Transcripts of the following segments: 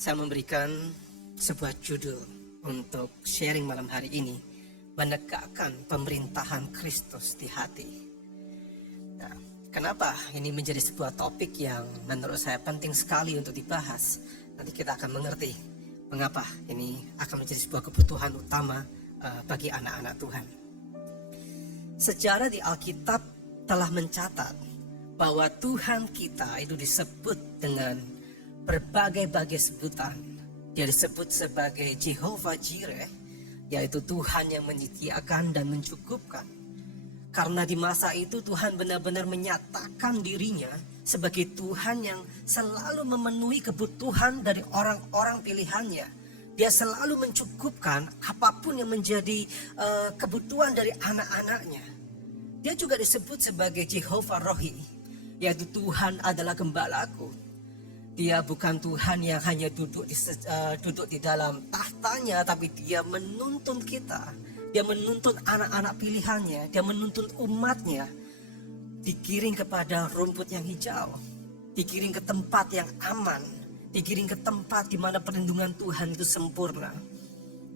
Saya memberikan sebuah judul untuk sharing malam hari ini, menegakkan pemerintahan Kristus di hati. Nah, kenapa ini menjadi sebuah topik yang menurut saya penting sekali untuk dibahas? Nanti kita akan mengerti mengapa ini akan menjadi sebuah kebutuhan utama bagi anak-anak Tuhan. Sejarah di Alkitab telah mencatat bahwa Tuhan kita itu disebut dengan berbagai-bagai sebutan. Dia disebut sebagai Jehovah Jireh, yaitu Tuhan yang menyediakan dan mencukupkan. Karena di masa itu Tuhan benar-benar menyatakan dirinya sebagai Tuhan yang selalu memenuhi kebutuhan dari orang-orang pilihannya. Dia selalu mencukupkan apapun yang menjadi kebutuhan dari anak-anaknya. Dia juga disebut sebagai Jehovah Rohi, yaitu Tuhan adalah gembalaku. Dia bukan Tuhan yang hanya duduk di dalam tahtanya, tapi dia menuntun kita. Dia menuntun anak-anak pilihannya. Dia menuntun umatnya. Digiring kepada rumput yang hijau. Digiring ke tempat yang aman. Digiring ke tempat di mana perlindungan Tuhan itu sempurna.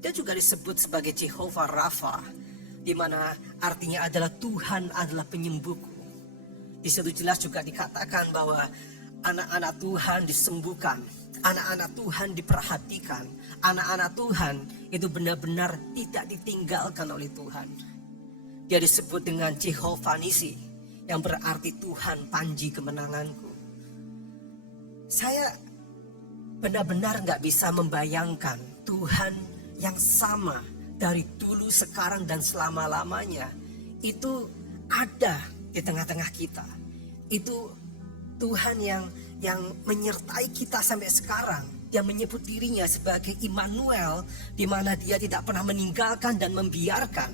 Dia juga disebut sebagai Jehovah Rafa, di mana artinya adalah Tuhan adalah penyembuhku. Di situ jelas juga dikatakan bahwa anak-anak Tuhan disembuhkan, anak-anak Tuhan diperhatikan, anak-anak Tuhan itu benar-benar tidak ditinggalkan oleh Tuhan. Dia disebut dengan Jehovah Nisi, yang berarti Tuhan panji kemenanganku. Saya benar-benar gak bisa membayangkan Tuhan yang sama dari dulu, sekarang, dan selama-lamanya itu ada di tengah-tengah kita. Itu Tuhan yang menyertai kita sampai sekarang. Dia menyebut dirinya sebagai Immanuel, di mana dia tidak pernah meninggalkan dan membiarkan.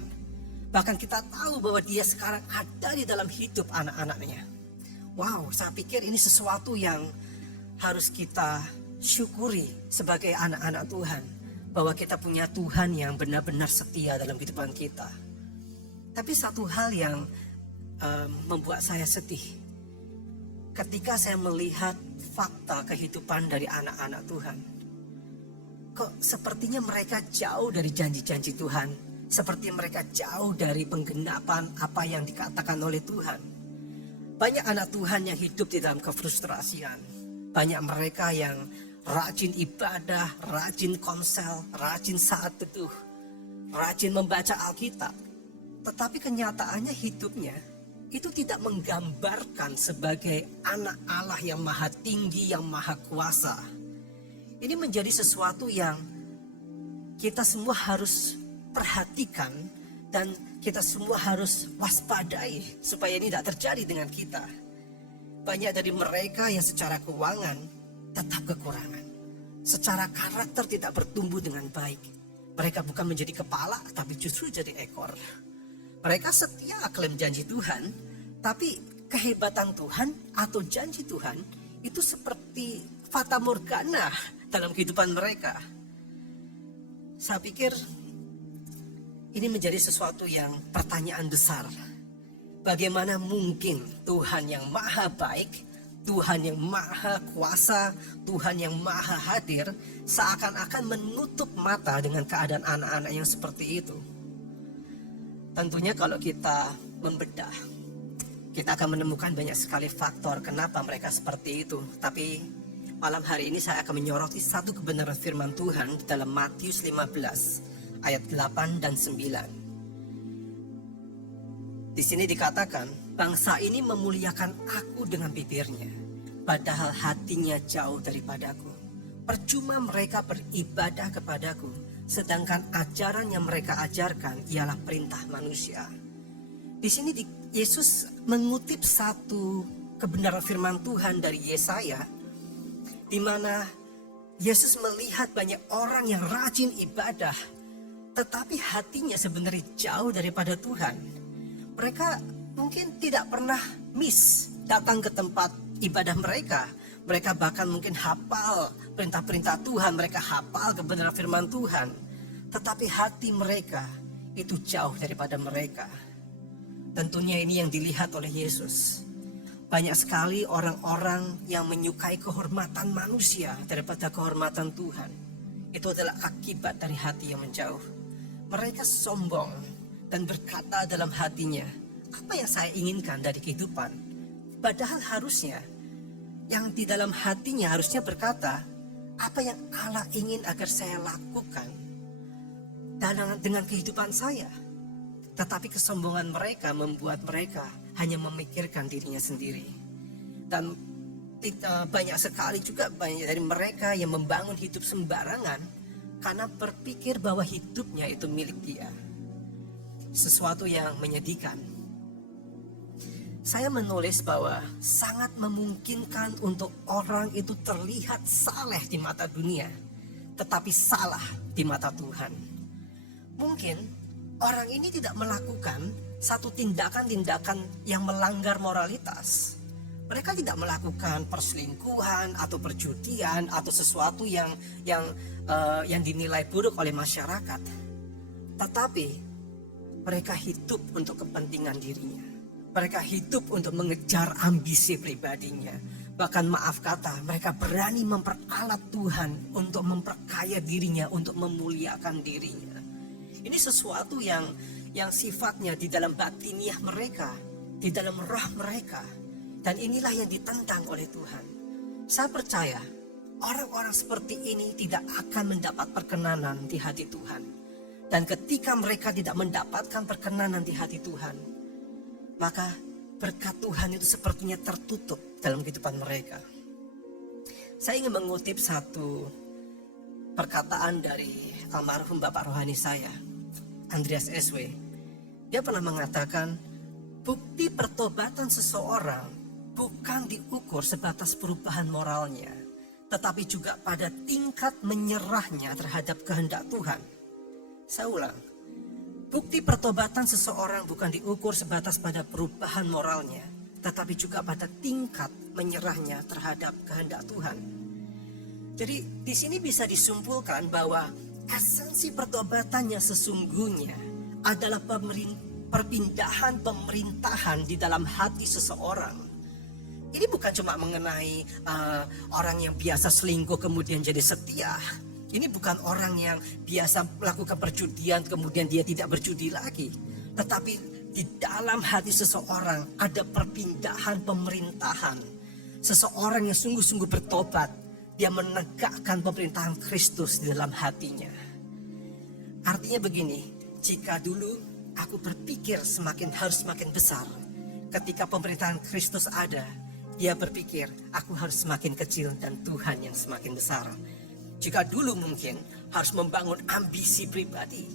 Bahkan kita tahu bahwa dia sekarang ada di dalam hidup anak-anaknya. Wow, saya pikir ini sesuatu yang harus kita syukuri sebagai anak-anak Tuhan. Bahwa kita punya Tuhan yang benar-benar setia dalam kehidupan kita. Tapi satu hal yang membuat saya sedih ketika saya melihat fakta kehidupan dari anak-anak Tuhan. Kok sepertinya mereka jauh dari janji-janji Tuhan. Seperti mereka jauh dari penggenapan apa yang dikatakan oleh Tuhan. Banyak anak Tuhan yang hidup di dalam kefrustrasian. Banyak mereka yang rajin ibadah, rajin konsel, rajin saat teduh, rajin membaca Alkitab. Tetapi kenyataannya hidupnya itu tidak menggambarkan sebagai anak Allah yang maha tinggi, yang maha kuasa. Ini menjadi sesuatu yang kita semua harus perhatikan dan kita semua harus waspadai supaya ini tidak terjadi dengan kita. Banyak dari mereka yang secara keuangan tetap kekurangan. Secara karakter tidak bertumbuh dengan baik. Mereka bukan menjadi kepala tapi justru jadi ekor. Mereka setia klaim janji Tuhan, tapi kehebatan Tuhan atau janji Tuhan itu seperti fata morgana dalam kehidupan mereka. Saya pikir ini menjadi sesuatu yang pertanyaan besar. Bagaimana mungkin Tuhan yang maha baik, Tuhan yang maha kuasa, Tuhan yang maha hadir seakan-akan menutup mata dengan keadaan anak-anak yang seperti itu? Tentunya kalau kita membedah, kita akan menemukan banyak sekali faktor kenapa mereka seperti itu. Tapi malam hari ini saya akan menyoroti satu kebenaran firman Tuhan dalam Matius 15 ayat 8 dan 9. Di sini dikatakan, bangsa ini memuliakan aku dengan bibirnya, padahal hatinya jauh daripadaku. Percuma mereka beribadah kepadaku, sedangkan ajaran yang mereka ajarkan ialah perintah manusia. Di sini Yesus mengutip satu kebenaran firman Tuhan dari Yesaya, di mana Yesus melihat banyak orang yang rajin ibadah, tetapi hatinya sebenarnya jauh daripada Tuhan. Mereka mungkin tidak pernah datang ke tempat ibadah mereka. Mereka bahkan mungkin hafal perintah-perintah Tuhan, mereka hafal kebenaran firman Tuhan. Tetapi hati mereka itu jauh daripada mereka. Tentunya ini yang dilihat oleh Yesus. banyak sekali orang-orang yang menyukai kehormatan manusia daripada kehormatan Tuhan. Itu adalah akibat dari hati yang menjauh. Mereka sombong dan berkata dalam hatinya, apa yang saya inginkan dari kehidupan? Padahal harusnya yang di dalam hatinya harusnya berkata, apa yang Allah ingin agar saya lakukan dengan kehidupan saya. Tetapi kesombongan mereka membuat mereka hanya memikirkan dirinya sendiri. Dan banyak sekali juga banyak dari mereka yang membangun hidup sembarangan karena berpikir bahwa hidupnya itu milik dia. Sesuatu yang menyedihkan. Saya menulis bahwa sangat memungkinkan untuk orang itu terlihat saleh di mata dunia, tetapi salah di mata Tuhan. Mungkin orang ini tidak melakukan satu tindakan-tindakan yang melanggar moralitas. Mereka tidak melakukan perselingkuhan atau perjudian atau sesuatu yang dinilai buruk oleh masyarakat. Tetapi mereka hidup untuk kepentingan dirinya. Mereka hidup untuk mengejar ambisi pribadinya. Bahkan maaf kata, mereka berani memperalat Tuhan untuk memperkaya dirinya, untuk memuliakan dirinya. Ini sesuatu yang sifatnya di dalam batiniah mereka, di dalam roh mereka. Dan inilah yang ditentang oleh Tuhan. Saya percaya orang-orang seperti ini tidak akan mendapat perkenanan di hati Tuhan. Dan ketika mereka tidak mendapatkan perkenanan di hati Tuhan, maka berkat Tuhan itu sepertinya tertutup dalam kehidupan mereka. Saya ingin mengutip satu perkataan dari almarhum Bapak rohani saya, Andreas SW. Dia pernah mengatakan, bukti pertobatan seseorang bukan diukur sebatas perubahan moralnya, tetapi juga pada tingkat menyerahnya terhadap kehendak Tuhan. Saya ulang, bukti pertobatan seseorang bukan diukur sebatas pada perubahan moralnya, tetapi juga pada tingkat menyerahnya terhadap kehendak Tuhan. Jadi di sini bisa disimpulkan bahwa esensi pertobatannya sesungguhnya adalah perpindahan pemerintahan di dalam hati seseorang. Ini bukan cuma mengenai orang yang biasa selingkuh kemudian jadi setia. Ini bukan orang yang biasa melakukan perjudian kemudian dia tidak berjudi lagi. Tetapi di dalam hati seseorang ada perpindahan pemerintahan. Seseorang yang sungguh-sungguh bertobat, dia menegakkan pemerintahan Kristus di dalam hatinya. Artinya begini, jika dulu aku berpikir harus semakin besar, ketika pemerintahan Kristus ada, dia berpikir aku harus semakin kecil dan Tuhan yang semakin besar. Jika dulu mungkin harus membangun ambisi pribadi,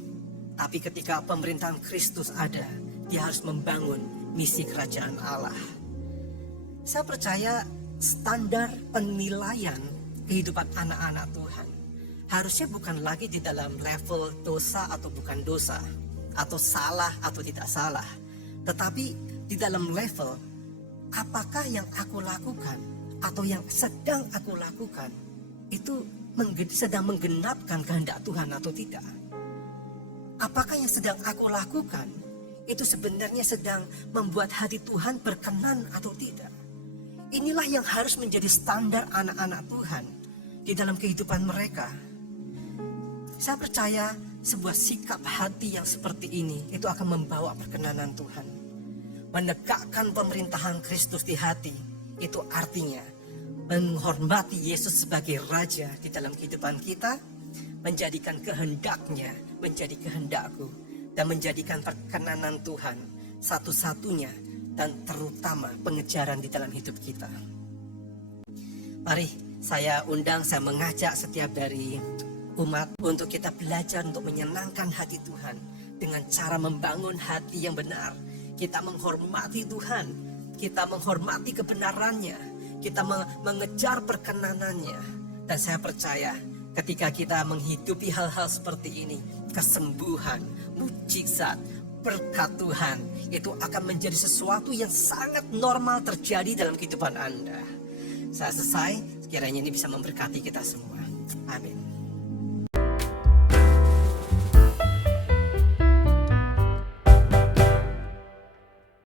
tapi ketika pemerintahan Kristus ada, dia harus membangun misi kerajaan Allah. Saya percaya standar penilaian kehidupan anak-anak Tuhan harusnya bukan lagi di dalam level dosa atau bukan dosa, atau salah atau tidak salah, tetapi di dalam level apakah yang aku lakukan atau yang sedang aku lakukan itu sedang menggenapkan kehendak Tuhan atau tidak. Apakah yang sedang aku lakukan itu sebenarnya sedang membuat hati Tuhan berkenan atau tidak. Inilah yang harus menjadi standar anak-anak Tuhan di dalam kehidupan mereka. Saya percaya sebuah sikap hati yang seperti ini itu akan membawa perkenanan Tuhan. Menegakkan pemerintahan Kristus di hati itu artinya menghormati Yesus sebagai Raja di dalam kehidupan kita, menjadikan kehendaknya menjadi kehendakku, dan menjadikan perkenanan Tuhan satu-satunya dan terutama pengejaran di dalam hidup kita. Mari saya mengajak setiap dari umat untuk kita belajar untuk menyenangkan hati Tuhan dengan cara membangun hati yang benar. Kita menghormati Tuhan, kita menghormati kebenarannya, kita mengejar perkenanannya. Dan saya percaya ketika kita menghidupi hal-hal seperti ini, kesembuhan, mujizat, berkat Tuhan itu akan menjadi sesuatu yang sangat normal terjadi dalam kehidupan Anda. Saya selesai, kiranya ini bisa memberkati kita semua. Amin.